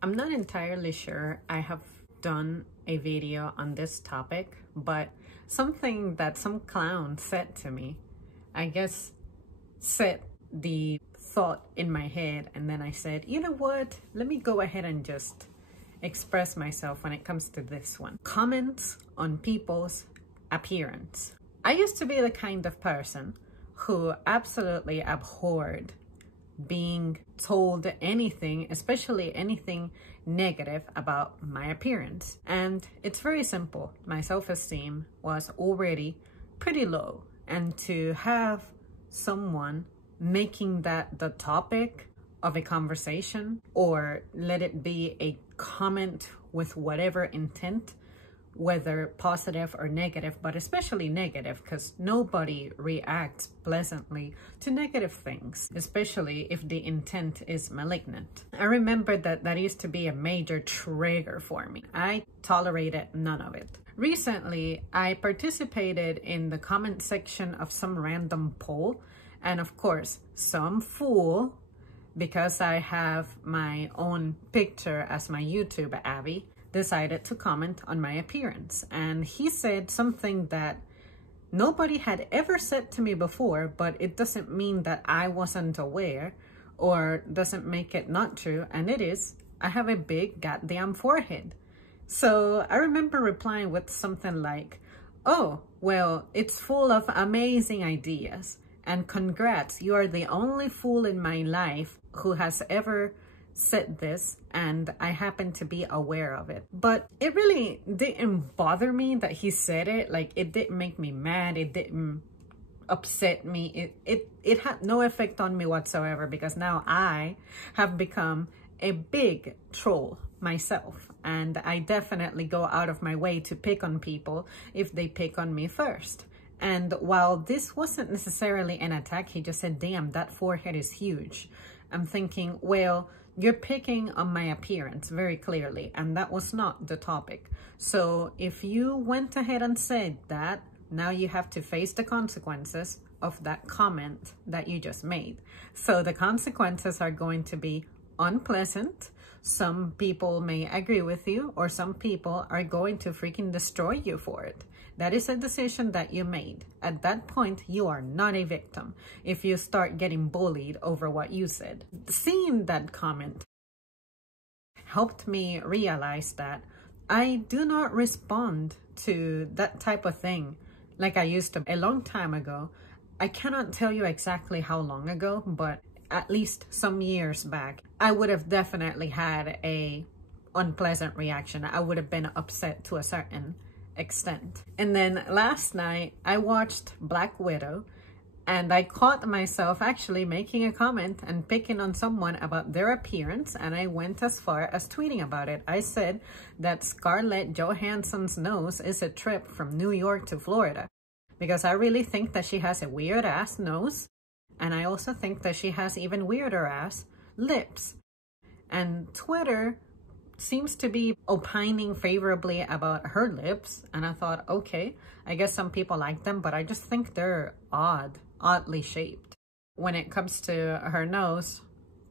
I'm not entirely sure I have done a video on this topic, but something that some clown said to me, I guess, set the thought in my head, and then I said, you know what, let me go ahead and just express myself when it comes to this one. Comments on people's appearance. I used to be the kind of person who absolutely abhorred being told anything, especially anything negative about my appearance. And it's very simple. My self-esteem was already pretty low, and to have someone making that the topic of a conversation, or let it be a comment with whatever intent, whether positive or negative, but especially negative, because nobody reacts pleasantly to negative things, especially if the intent is malignant. I remember that used to be a major trigger for me. I tolerated none of it. Recently, I participated in the comment section of some random poll, and of course, some fool, because I have my own picture as my YouTube Abby, decided to comment on my appearance. And he said something that nobody had ever said to me before, but it doesn't mean that I wasn't aware, or doesn't make it not true, and it is, I have a big goddamn forehead. So I remember replying with something like, oh, well, it's full of amazing ideas, and congrats, you are the only fool in my life who has ever said this, and I happen to be aware of it. But it really didn't bother me that he said it. Like, it didn't make me mad, it didn't upset me, it had no effect on me whatsoever, because now I have become a big troll myself, and I definitely go out of my way to pick on people if they pick on me first. And while this wasn't necessarily an attack, he just said, damn, that forehead is huge. I'm thinking, well, you're picking on my appearance very clearly, and that was not the topic. So if you went ahead and said that, now you have to face the consequences of that comment that you just made. So the consequences are going to be unpleasant. Some people may agree with you, or some people are going to freaking destroy you for it. That is a decision that you made. At that point, you are not a victim if you start getting bullied over what you said. Seeing that comment helped me realize that I do not respond to that type of thing like I used to a long time ago. I cannot tell you exactly how long ago, but at least some years back, I would have definitely had a unpleasant reaction. I would have been upset to a certain extent. And then last night I watched Black Widow, and I caught myself actually making a comment and picking on someone about their appearance, and I went as far as tweeting about it. I said that Scarlett Johansson's nose is a trip from New York to Florida, because I really think that she has a weird ass nose, and I also think that she has even weirder ass lips. And Twitter seems to be opining favorably about her lips, and I thought, okay, I guess some people like them, but I just think they're oddly shaped. When it comes to her nose,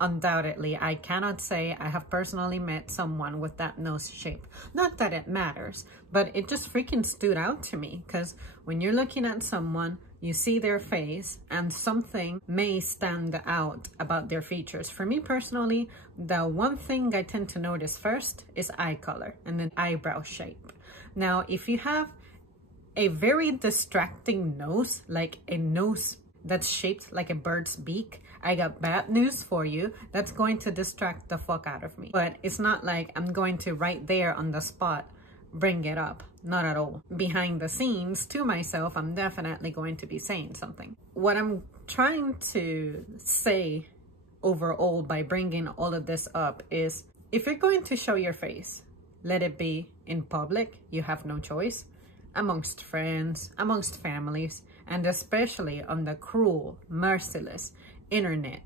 undoubtedly, I cannot say I have personally met someone with that nose shape. Not that it matters, but it just freaking stood out to me, because when you're looking at someone, you see their face and something may stand out about their features. For me personally, the one thing I tend to notice first is eye color and then eyebrow shape. Now, if you have a very distracting nose, like a nose that's shaped like a bird's beak, I got bad news for you. That's going to distract the fuck out of me. But it's not like I'm going to right there on the spot bring it up. Not at all. Behind the scenes, to myself, I'm definitely going to be saying something. What I'm trying to say overall by bringing all of this up is, if you're going to show your face, let it be in public. You have no choice. Amongst friends, amongst families, and especially on the cruel, merciless internet,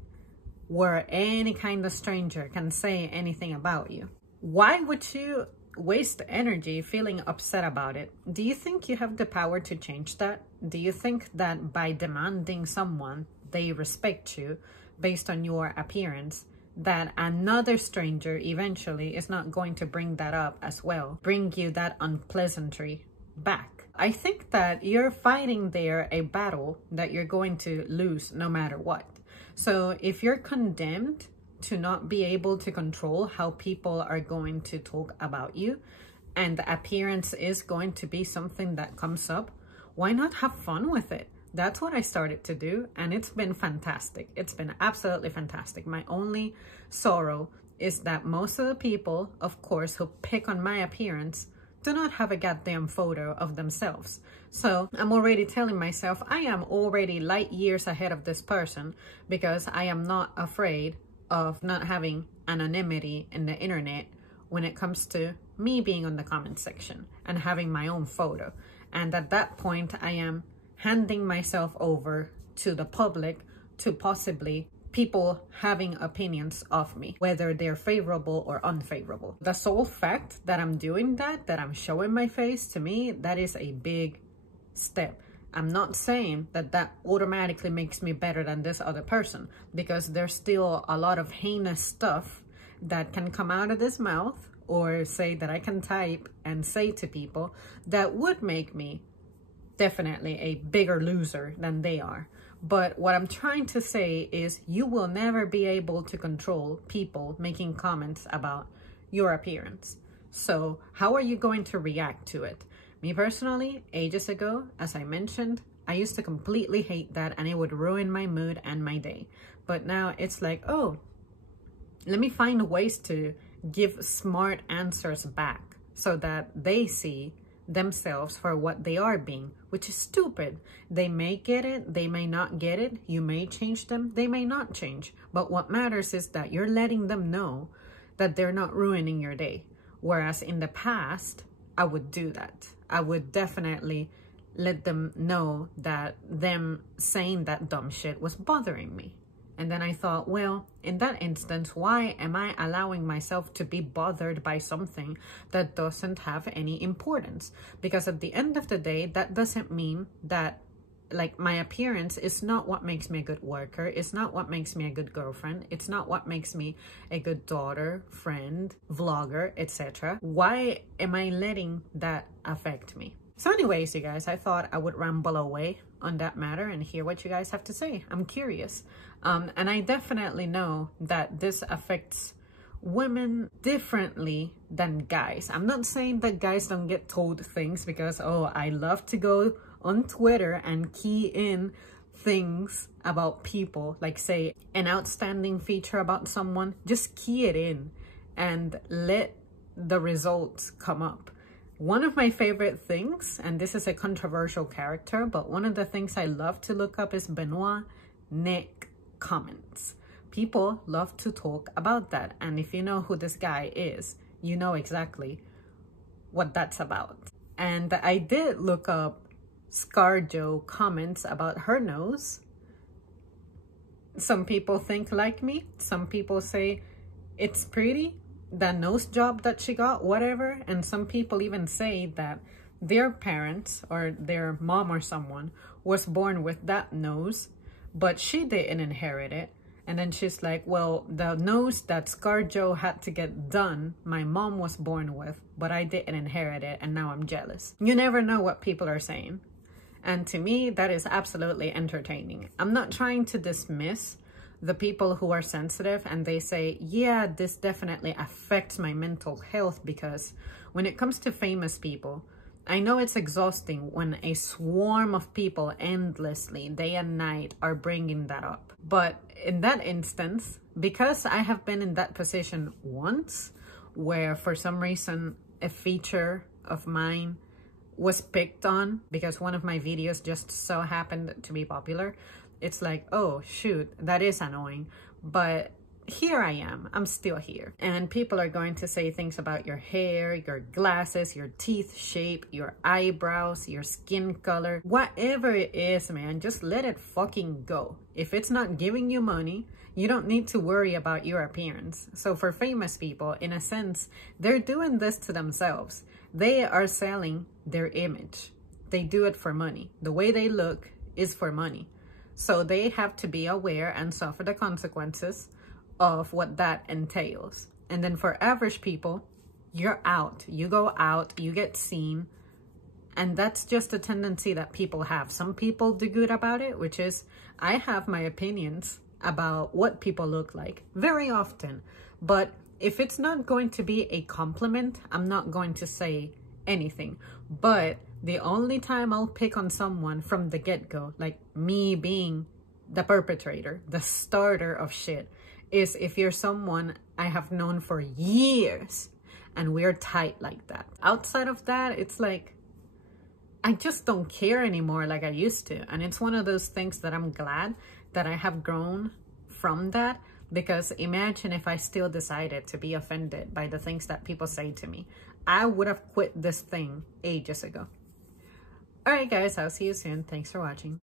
where any kind of stranger can say anything about you. Why would you waste energy feeling upset about it? Do you think you have the power to change that? Do you think that by demanding someone they respect you based on your appearance, that another stranger eventually is not going to bring that up as well, bring you that unpleasantry back. I think that you're fighting there a battle that you're going to lose no matter what. So if you're condemned to not be able to control how people are going to talk about you, and the appearance is going to be something that comes up, why not have fun with it? That's what I started to do, and it's been fantastic. It's been absolutely fantastic. My only sorrow is that most of the people, of course, who pick on my appearance do not have a goddamn photo of themselves. So I'm already telling myself I am already light years ahead of this person, because I am not afraid of not having anonymity in the internet when it comes to me being on the comment section and having my own photo. And at that point, I am handing myself over to the public, to possibly people having opinions of me, whether they're favorable or unfavorable. The sole fact that I'm doing that I'm showing my face, to me, that is a big step. I'm not saying that that automatically makes me better than this other person, because there's still a lot of heinous stuff that can come out of this mouth, or say that I can type and say to people, that would make me definitely a bigger loser than they are. But what I'm trying to say is, you will never be able to control people making comments about your appearance. So how are you going to react to it? Me personally, ages ago, as I mentioned, I used to completely hate that, and it would ruin my mood and my day. But now it's like, oh, let me find ways to give smart answers back so that they see themselves for what they are being, which is stupid. They may get it, they may not get it, you may change them, they may not change. But what matters is that you're letting them know that they're not ruining your day. Whereas in the past, I would do that. I would definitely let them know that them saying that dumb shit was bothering me. And then I thought, well, in that instance, why am I allowing myself to be bothered by something that doesn't have any importance? Because at the end of the day, that doesn't mean that, like, my appearance is not what makes me a good worker. It's not what makes me a good girlfriend. It's not what makes me a good daughter, friend, vlogger, etc. Why am I letting that affect me? So anyways, you guys, I thought I would ramble away on that matter and hear what you guys have to say. I'm curious. And I definitely know that this affects women differently than guys. I'm not saying that guys don't get told things, because, oh, I love to go on Twitter and key in things about people, like, say, an outstanding feature about someone, just key it in and let the results come up. One of my favorite things, and this is a controversial character, but one of the things I love to look up is Benoit Neck comments. People love to talk about that, and if you know who this guy is, you know exactly what that's about. And I did look up ScarJo comments about her nose. Some people think like me. Some people say it's pretty, the nose job that she got, whatever. And some people even say that their parents or their mom or someone was born with that nose, but she didn't inherit it. And then she's like, well, the nose that ScarJo had to get done, my mom was born with, but I didn't inherit it, and now I'm jealous. You never know what people are saying. And to me, that is absolutely entertaining. I'm not trying to dismiss the people who are sensitive and they say, yeah, this definitely affects my mental health, because when it comes to famous people, I know it's exhausting when a swarm of people endlessly, day and night, are bringing that up. But in that instance, because I have been in that position once, where for some reason a feature of mine was picked on because one of my videos just so happened to be popular, it's like, oh shoot, that is annoying. But here I am, I'm still here. And people are going to say things about your hair, your glasses, your teeth shape, your eyebrows, your skin color, whatever it is, man, just let it fucking go. If it's not giving you money, you don't need to worry about your appearance. So for famous people, in a sense, they're doing this to themselves. They are selling their image. They do it for money. The way they look is for money. So they have to be aware and suffer the consequences of what that entails. And then for average people, you're out. You go out, you get seen. And that's just a tendency that people have. Some people do good about it, which is I have my opinions about what people look like very often. But if it's not going to be a compliment, I'm not going to say anything. But the only time I'll pick on someone from the get-go, like me being the perpetrator, the starter of shit, is if you're someone I have known for years and we're tight like that. Outside of that, it's like, I just don't care anymore like I used to. And it's one of those things that I'm glad that I have grown from that, because imagine if I still decided to be offended by the things that people say to me. I would have quit this thing ages ago. All right, guys, I'll see you soon. Thanks for watching.